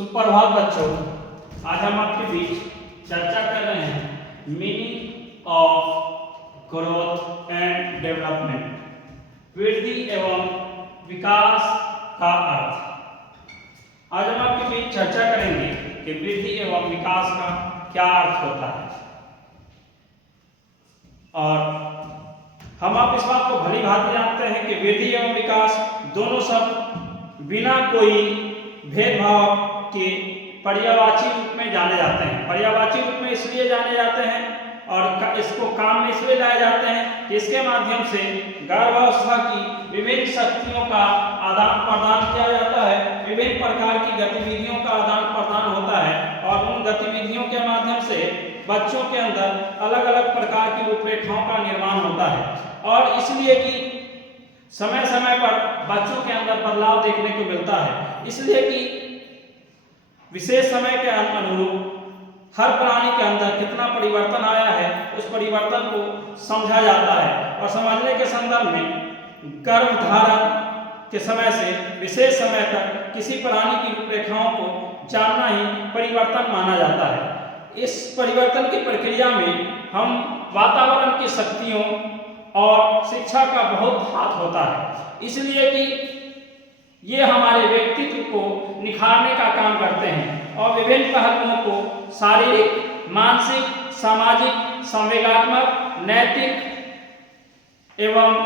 सुप्रभात बच्चों, आज हम आपके बीच चर्चा कर रहे हैं meaning of growth and development, वृद्धि एवं विकास का अर्थ। आज हम आपके बीच चर्चा करेंगे कि वृद्धि एवं विकास का क्या अर्थ होता है। और हम आप इस बात को भली भांति जानते हैं कि वृद्धि एवं विकास दोनों शब्द बिना कोई भेदभाव के पर्यायवाची रूप में जाने जाते हैं। पर्यायवाची रूप में इसलिए जाने जाते हैं और इसको काम में इसलिए लाए जाते हैं कि इसके माध्यम से गर्भावस्था की विभिन्न शक्तियों का आदान प्रदान किया जाता है, विभिन्न प्रकार की गतिविधियों का आदान प्रदान होता है और उन गतिविधियों के माध्यम से बच्चों के अंदर अलग अलग प्रकार की रूपरेखाओं का निर्माण होता है। और इसलिए कि समय समय पर बच्चों के अंदर बदलाव देखने को मिलता है, इसलिए कि विशेष समय के अनुरूप हर प्राणी के अंदर कितना परिवर्तन आया है उस परिवर्तन को समझा जाता है। और समझने के संदर्भ में गर्भधारण के समय से विशेष समय तक किसी प्राणी की रूपरेखाओं को जानना ही परिवर्तन माना जाता है। इस परिवर्तन की प्रक्रिया में हम वातावरण की शक्तियों और शिक्षा का बहुत हाथ होता है, इसलिए कि ये हमारे व्यक्तित्व को निखारने का काम करते हैं और विभिन्न पहलुओं को शारीरिक, मानसिक, सामाजिक, संवेगात्मक, नैतिक एवं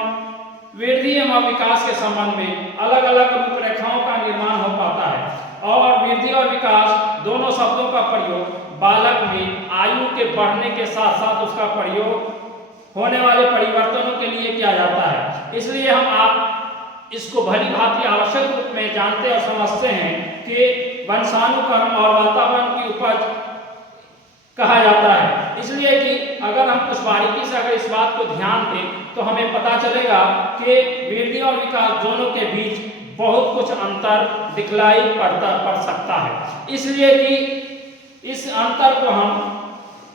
वृद्धि एवं विकास के संबंध में अलग अलग रूपरेखाओं का निर्माण हो पाता है। और वृद्धि और विकास दोनों शब्दों का प्रयोग बालक में आयु के बढ़ने के साथ साथ उसका प्रयोग होने वाले परिवर्तनों के लिए किया जाता है। इसलिए हम आप इसको भली भांति आवश्यक रूप में जानते और समझते हैं कि वंशानुक्रम और वातावरण की उपज कहा जाता है। इसलिए कि अगर हम कुछ बारीकी से अगर इस बात को ध्यान दें तो हमें पता चलेगा कि वृद्धि और विकास दोनों के बीच बहुत कुछ अंतर दिखलाई पड़ सकता है। इसलिए कि इस अंतर को हम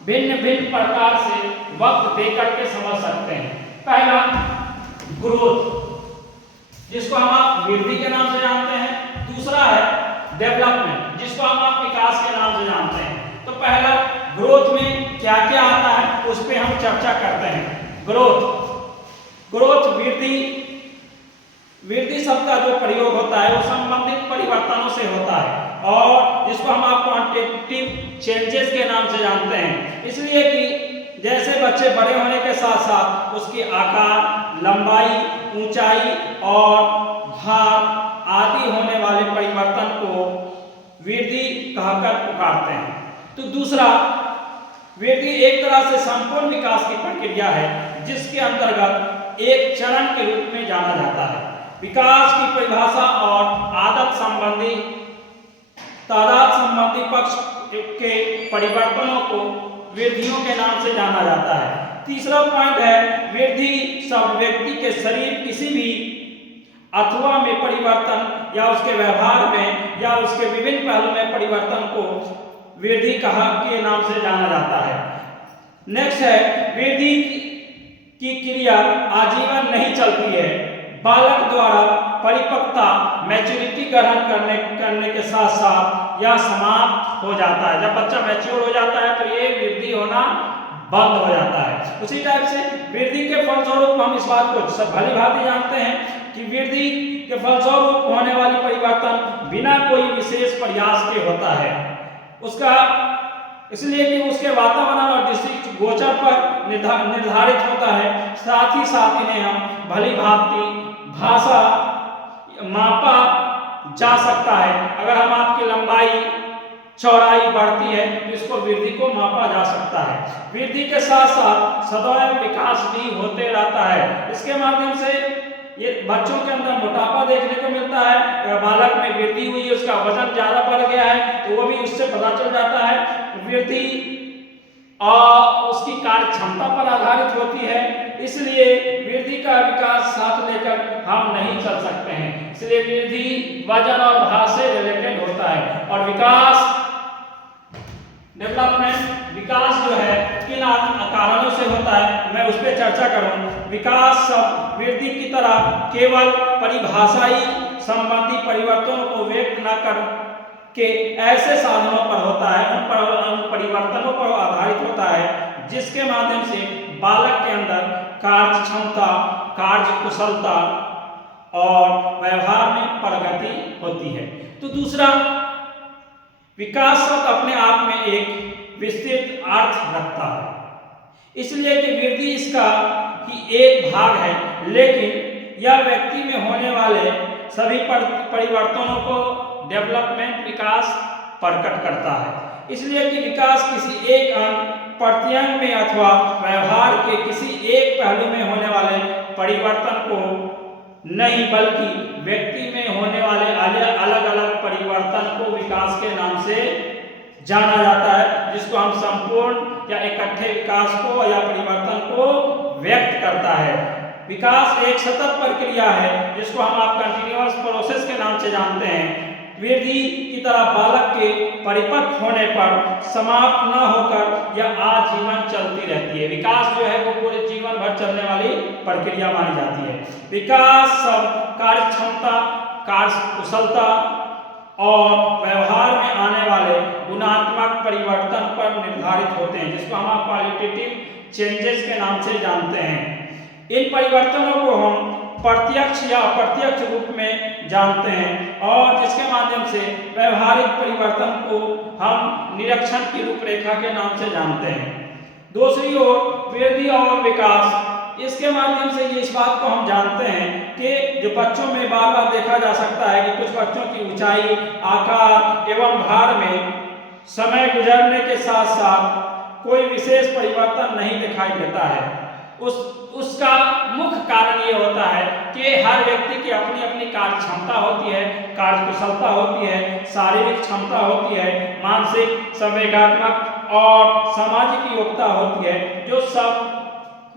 भिन्न भिन्न प्रकार से वक्त देकर के समझ सकते हैं। पहला ग्रोथ, जिसको हम आप वृद्धि के नाम से जानते हैं। दूसरा है डेवलपमेंट, जिसको हम आप विकास के नाम से जानते हैं। तो पहला ग्रोथ में क्या क्या आता है उस पर हम चर्चा करते हैं। ग्रोथ वृद्धि शब्द का जो प्रयोग होता है वो संबंधित परिवर्तनों से होता है और जिसको हम आप क्वांटिटेटिव चेंजेस के नाम से जानते हैं। इसलिए कि जैसे बच्चे बड़े होने के साथ साथ उसके आकार, लंबाई, ऊंचाई और भार आदि होने वाले परिवर्तन को वृद्धि कहकर पुकारते हैं। तो दूसरा, वृद्धि एक तरह से संपूर्ण विकास की प्रक्रिया है जिसके अंतर्गत एक चरण के रूप में जाना जाता है। विकास की परिभाषा और आदत संबंधी, तादाद संबंधी पक्ष के परिवर्तनों को वृद्धियों के नाम से जाना जाता है। तीसरा पॉइंट है वृद्धि शब्द व्यक्ति के शरीर किसी भी अथवा में परिवर्तन या उसके व्यवहार में या उसके विभिन्न पहलू में परिवर्तन को वृद्धि के नाम से जाना जाता है। नेक्स्ट है वृद्धि की क्रिया आजीवन नहीं चलती है, बालक द्वारा परिपक्वता मैच्योरिटी ग्रहण करने के साथ साथ यह समाप्त हो जाता है। जब बच्चा मैच्योर हो जाता है तो ये वृद्धि होना बंद हो जाता है। उसी टाइप से वृद्धि के फलस्वरूप हम इस बात को सब भली भांति जानते हैं कि वृद्धि के फलस्वरूप होने वाली परिवर्तन बिना कोई विशेष प्रयास के होता है उसका, इसलिए कि उसके वातावरण और दृष्टि गोचर पर निर्धारित होता है। साथ ही साथ इन्हें हम भली भांति भाषा मापा जा सकता है। अगर हम आपकी लंबाई चौड़ाई बढ़ती है तो इसको वृद्धि को मापा जा सकता है। वृद्धि के साथ साथ सदैव विकास भी होते रहता है। इसके माध्यम से ये बच्चों के अंदर मोटापा देखने को मिलता है। अगर बालक में वृद्धि हुई है, उसका वजन ज्यादा बढ़ गया है तो वो भी उससे पता चल जाता है। वृद्धि उसकी कार्य क्षमता पर आधारित होती है, इसलिए वृद्धि का विकास साथ लेकर हम नहीं चल सकते हैं। इसलिए वृद्धि वजन और भार से रिलेटेड होता है। और विकास डेवलपमेंट, विकास जो है किन कारणों से होता है मैं उस पर चर्चा करूं। विकास शब्द वृद्धि की तरह केवल परिभाषाई संबंधी परिवर्तनों को व्यक्त न कर के ऐसे साधनों पर होता है, उन परिवर्तनों पर आधारित होता है जिसके माध्यम से बालक के अंदर कार्य क्षमता, कार्य कुशलता और व्यवहार में प्रगति होती है। तो दूसरा, विकास शब्द अपने आप में एक विस्तृत अर्थ रखता है, इसलिए कि वृद्धि इसका ही एक भाग है, लेकिन यह व्यक्ति में होने वाले सभी परिवर्तनों को डेवलपमेंट विकास प्रकट करता है। इसलिए कि विकास किसी एक अंग, प्रत्यंग में अथवा व्यवहार के किसी एक पहलू में होने वाले परिवर्तन को नहीं, बल्कि व्यक्ति में होने वाले अलग अलग परिवर्तन को विकास के नाम से जाना जाता है, जिसको हम संपूर्ण या इकट्ठे विकास को या परिवर्तन को व्यक्त करता है। विकास एक सतत प्रक्रिया है जिसको हम कंटिन्यूअस प्रोसेस के नाम से जानते हैं। वृद्धि की तरह बालक के परिपक्व होने पर समाप्त न होकर यह आजीवन चलती रहती है। विकास जो है वो पूरे जीवन भर चलने वाली प्रक्रिया मानी जाती है। विकास सब कार्य क्षमता, कार्य कुशलता और व्यवहार में आने वाले गुणात्मक परिवर्तन पर निर्धारित होते हैं, जिसको हम क्वालिटेटिव चेंजेस के नाम से जानते हैं। इन परिवर्तनों को हम प्रत्यक्ष या अप्रत्यक्ष रूप में जानते हैं और जिसके माध्यम से व्यवहारिक परिवर्तन को हम निरीक्षण की रूपरेखा के नाम से जानते हैं। दूसरी ओर वृद्धि और विकास, इसके माध्यम से ये इस बात को हम जानते हैं कि जो बच्चों में बार बार देखा जा सकता है कि कुछ बच्चों की ऊंचाई, आकार एवं भार में समय गुजरने के साथ साथ कोई विशेष परिवर्तन नहीं दिखाई देता है। उसका मुख्य कारण ये होता है कि हर व्यक्ति की अपनी अपनी कार्य क्षमता होती है, कार्य कुशलता होती है, शारीरिक क्षमता होती है, मानसिक, संवेगात्मक और सामाजिक योग्यता होती है, जो सब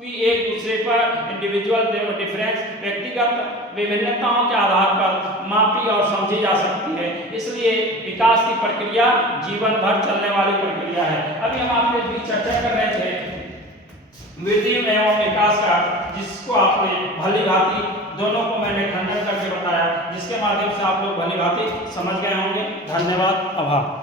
भी एक दूसरे पर इंडिविजुअल डिफरेंस, व्यक्तिगत विभिन्नताओं के आधार पर मापी और समझी जा सकती है। इसलिए विकास की प्रक्रिया जीवन भर चलने वाली प्रक्रिया है। अभी हम आपके बीच चर्चा कर रहे थे वृद्धि एवं विकास का, जिसको आपने भली भांति दोनों को मैंने खंडन करके बताया, जिसके माध्यम से आप लोग भली भांति समझ गए होंगे। धन्यवाद, आभार।